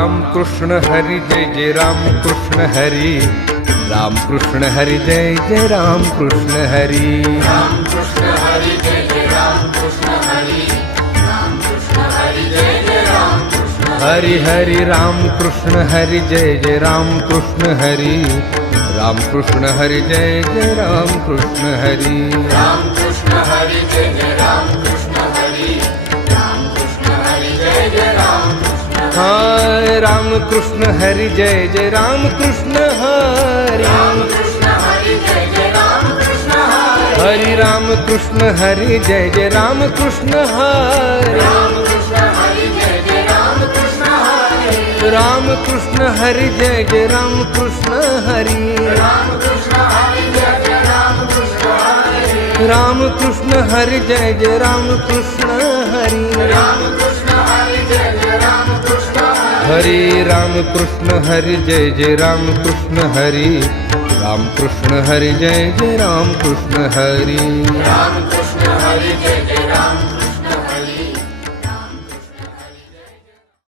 राम कृष्ण हरि जय जय राम कृष्ण हरि, राम कृष्ण हरि जय जय राम कृष्ण हरि, राम कृष्ण हरि जय जय राम कृष्ण हरि, राम कृष्ण हरि जय जय राम कृष्ण हरि हरि राम कृष्ण हरि जय जय राम कृष्ण हरि, राम कृष्ण हरि जय जय राम कृष्ण हरि, राम कृष्ण हरि जय जय राम कृष्ण हरि, राम कृष्ण हरि जय जय राम कृष्ण हाय राम कृष्ण हरि जय जय राम कृष्ण हरि, राम कृष्ण हरि जय जय राम कृष्ण हरि, हरि राम कृष्ण हरि जय जय राम कृष्ण हरि, राम कृष्ण हरि जय जय राम कृष्ण हरि, राम कृष्ण हरि जय जय राम कृष्ण हरि, राम कृष्ण हरि जय जय राम कृष्ण हरि, राम कृष्ण हरि जय जय राम कृष्ण हरि, राम कृष्ण हरि जय जय राम कृष्ण हरि, हरि राम कृष्ण हरि जय जय राम कृष्ण हरि, राम कृष्ण हरि जय जय राम कृष्ण हरि, राम कृष्ण हरि